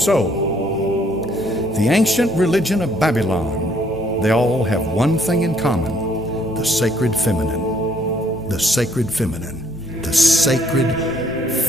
So, the ancient religion of Babylon, they all have one thing in common: the sacred feminine. The sacred feminine. The sacred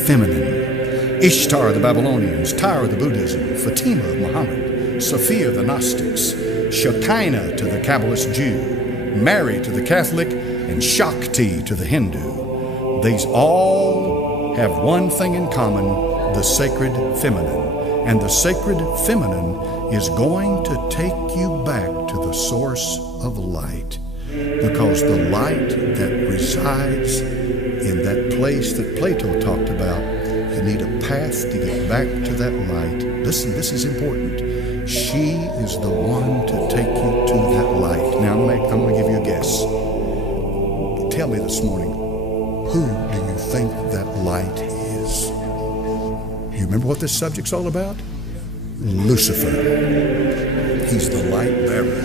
feminine. Ishtar, the Babylonians; Tyre, the Buddhism; Fatima of Muhammad; Sophia, the Gnostics; Shekinah to the Kabbalist Jew; Mary to the Catholic; and Shakti to the Hindu. These all have one thing in common: the sacred feminine. And the sacred feminine is going to take you back to the source of light. Because the light that resides in that place that Plato talked about, you need a path to get back to that light. Listen, this is important. She is the one to take you to that light. Now, I'm going to give you a guess. Tell me this morning, who do you think that light is? You remember what this subject's all about? Lucifer. He's the light bearer.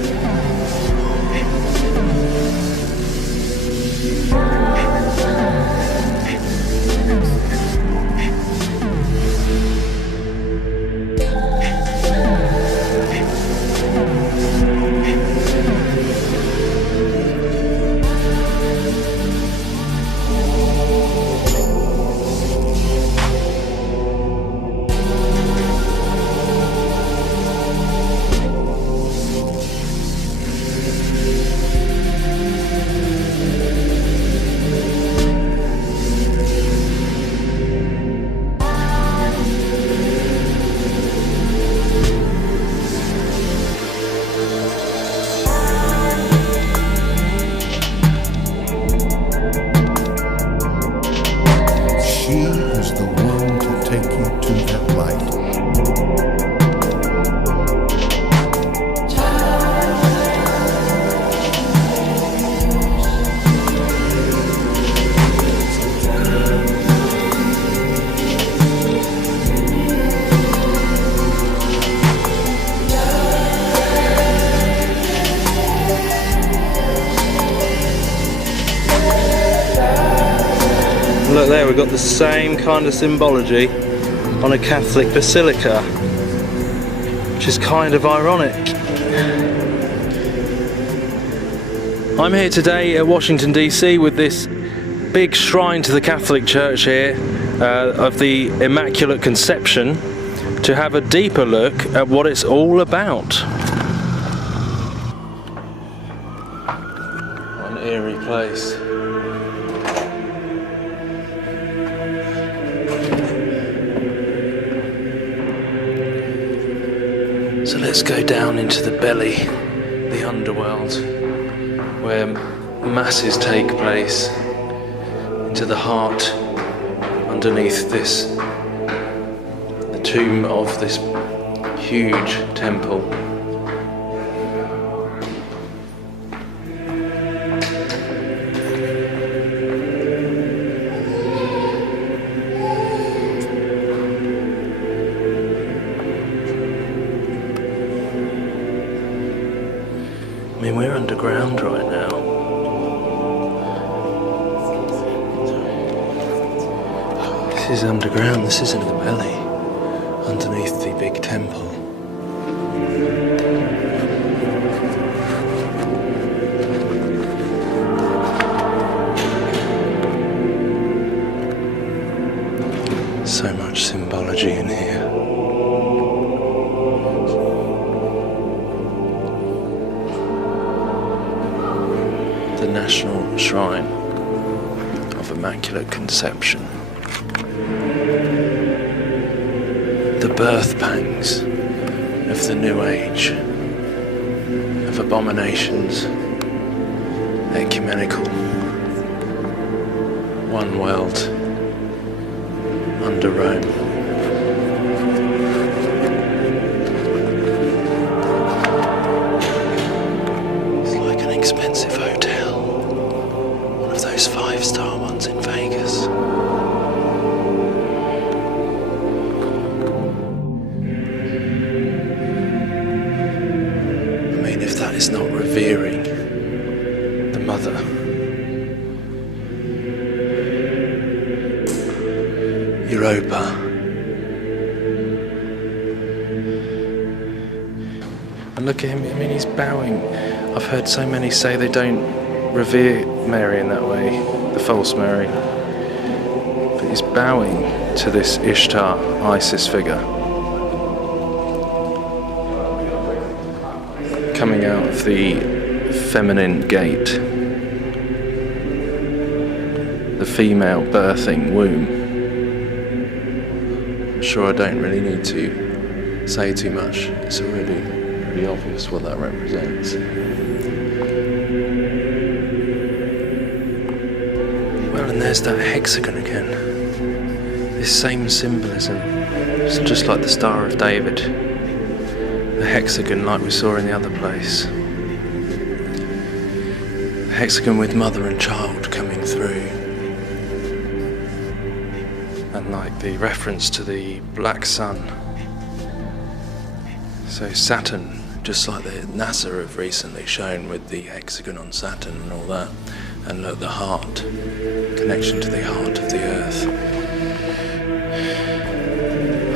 Look there, we've got the same kind of symbology on a Catholic basilica, which is kind of ironic. I'm here today at Washington DC with this big shrine to the Catholic Church here of the Immaculate Conception to have a deeper look at what it's all about. What an eerie place. So let's go down into the belly, the underworld, where masses take place, into the heart, underneath this, the tomb of this huge temple. I mean, we're underground right now. This is underground, this is in the belly, underneath the big temple. So much symbology in here. The National Shrine of Immaculate Conception. The birth pangs of the New Age, of abominations, ecumenical, one world under Rome. It's like an expensive hotel. One of those 5-star ones in Vegas. I mean, if that is not revering the Mother. Europa. look at him. I mean, he's bowing. I've heard so many say they don't revere Mary in that way, the false Mary. But he's bowing to this Ishtar, Isis figure, coming out of the feminine gate, the female birthing womb. I'm sure I don't really need to say too much. It's already pretty obvious what that represents. Well, and there's that hexagon again. This same symbolism. It's just like the Star of David. The hexagon like we saw in the other place. The hexagon with mother and child coming through. And like the reference to the black sun. So Saturn, just like the NASA have recently shown with the hexagon on Saturn and all that. And look, the heart, connection to the heart of the earth.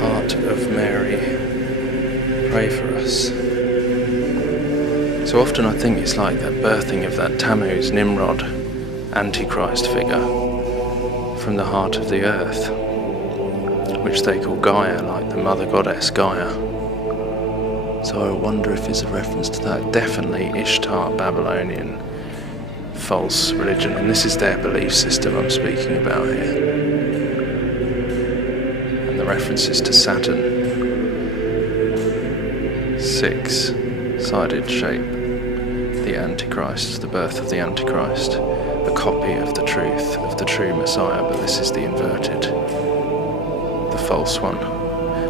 Heart of Mary, pray for us. So often I think it's like that birthing of that Tammuz, Nimrod, Antichrist figure from the heart of the earth, which they call Gaia, like the mother goddess Gaia. So I wonder if it's a reference to that. Definitely Ishtar, Babylonian, false religion, and this is their belief system I'm speaking about here. And the references to Saturn, six-sided shape, the Antichrist, the birth of the Antichrist, a copy of the truth, of the true Messiah, but this is the inverted, the false one.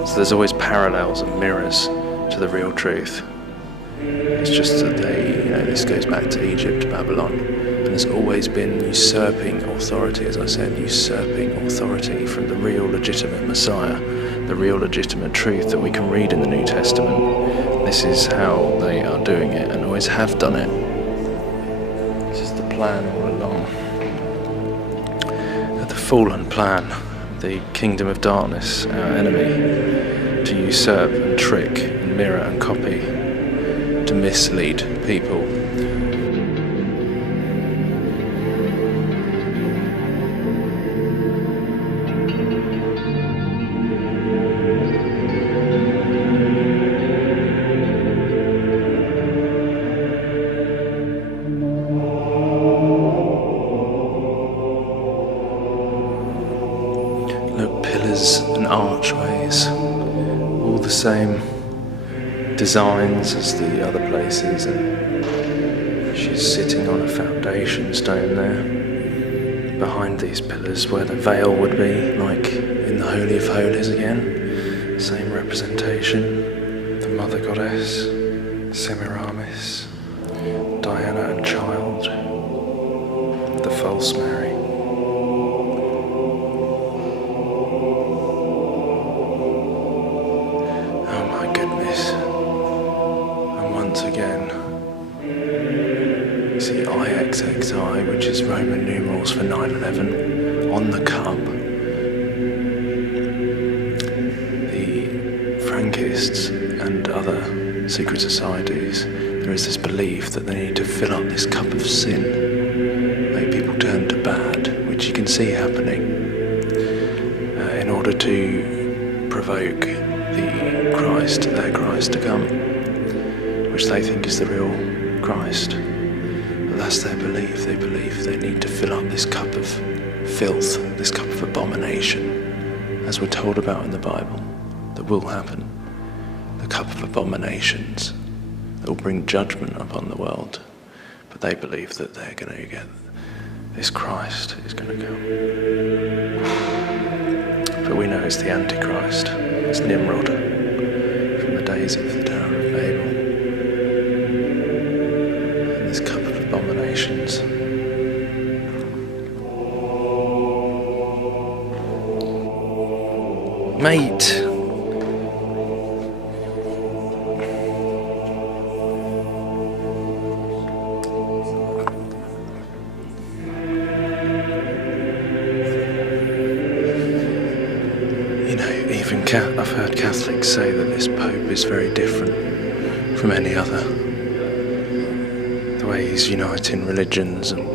So there's always parallels and mirrors to the real truth. It's just that this goes back to Egypt, Babylon, and there's always been usurping authority, as I said, usurping authority from the real legitimate Messiah, the real legitimate truth that we can read in the New Testament. This is how they are doing it and always have done it. This is the plan all along. The fallen plan, the kingdom of darkness, our enemy, to usurp and trick and mirror and copy, to mislead people. Look, pillars and archways, all the same designs as the other places, and she's sitting on a foundation stone there behind these pillars where the veil would be, like in the Holy of Holies again. Same representation, the Mother Goddess, Semiramis, Diana and Child, the false Mary. Oh my goodness. Once again, you see IXXI, which is Roman numerals for 9/11, on the cup. The Frankists and other secret societies, there is this belief that they need to fill up this cup of sin, make people turn to bad, which you can see happening, in order to provoke their Christ to come, which they think is the real Christ. But that's their belief. They believe they need to fill up this cup of filth, this cup of abomination, as we're told about in the Bible, that will happen. The cup of abominations that will bring judgment upon the world. But they believe that they're going to get this Christ is going to come. But we know it's the Antichrist. It's Nimrod from the days of the Tower of Babel. And this cup of abominations. Mate! I've heard Catholics say that this Pope is very different from any other. The way he's uniting religions and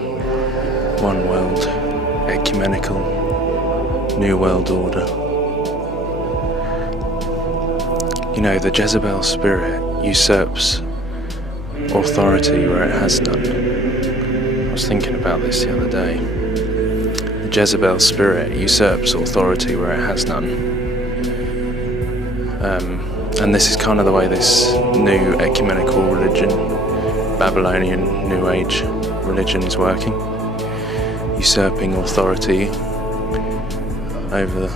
one world, ecumenical, new world order. You know, the Jezebel spirit usurps authority where it has none. I was thinking about this the other day. The Jezebel spirit usurps authority where it has none. And this is kind of the way this new ecumenical religion, Babylonian New Age religion, is working. Usurping authority over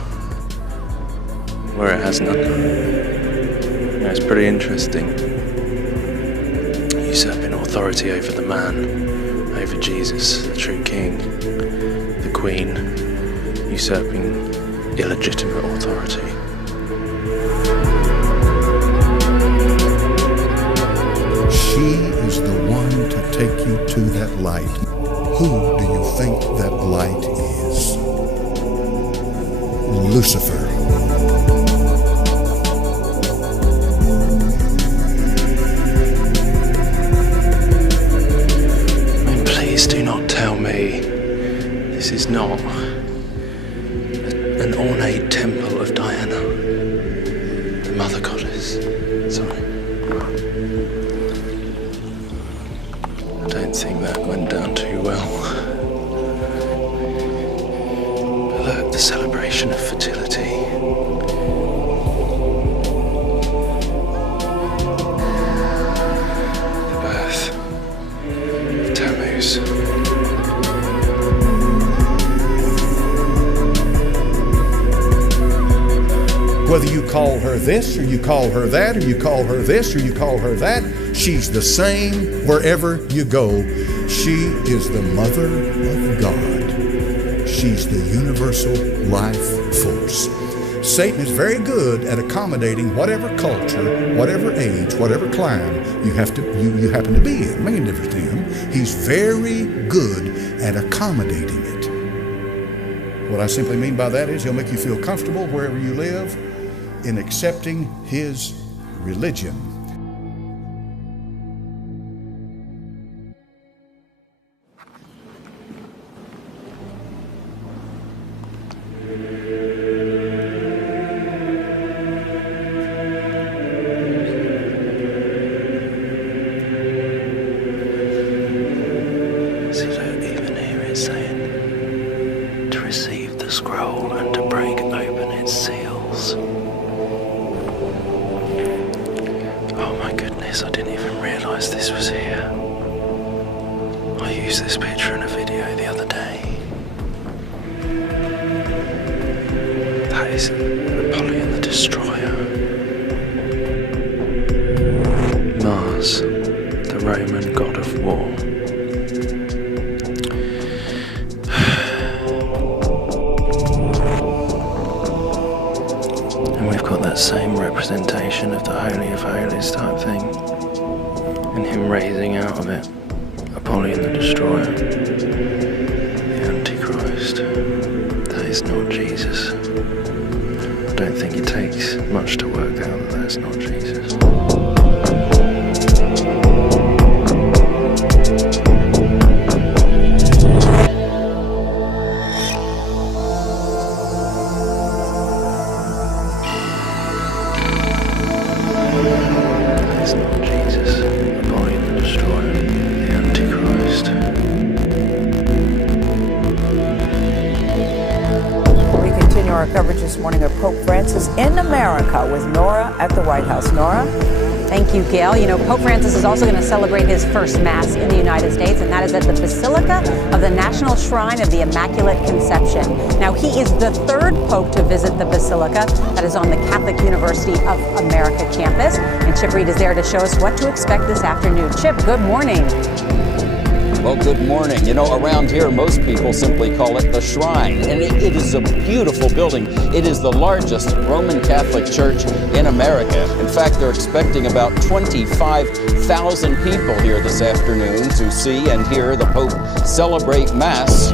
where it has none. Yeah, it's pretty interesting. Usurping authority over the man, over Jesus, the true king, the queen, usurping illegitimate authority. She is the one to take you to that light. Who do you think that light is? Lucifer. Please do not tell me this is not an ornate temple of Diana, the mother goddess. Sorry. I don't think that went down too well. But look, the celebration of fertility. The birth of Tammuz. Whether you call her this, or you call her that, or you call her this, or you call her that, she's the same wherever you go. She is the Mother of God. She's the universal life force. Satan is very good at accommodating whatever culture, whatever age, whatever clime you happen to be in. Making a difference to him. He's very good at accommodating it. What I simply mean by that is he'll make you feel comfortable wherever you live in accepting his religion. See, look, even here it's saying to receive the scroll and to break open its seals. Oh my goodness, I didn't even realise this was here. I used this picture in a video the other day. That is Napoleon the Destroyer. Mars, the Roman god of war. And we've got that same representation of the Holy of Holies type thing, and him raising out of it Apollyon the Destroyer, the Antichrist. That is not Jesus. I don't think it takes much to work out that that's not Jesus. Our coverage this morning of Pope Francis in America with Nora at the White House. Nora? Thank you, Gail. You know, Pope Francis is also going to celebrate his first Mass in the United States, and that is at the Basilica of the National Shrine of the Immaculate Conception. Now, he is the third Pope to visit the Basilica that is on the Catholic University of America campus. And Chip Reed is there to show us what to expect this afternoon. Chip, good morning. Well, good morning. You know, around here, most people simply call it the Shrine, and it is a beautiful building. It is the largest Roman Catholic church in America. In fact, they're expecting about 25,000 people here this afternoon to see and hear the Pope celebrate Mass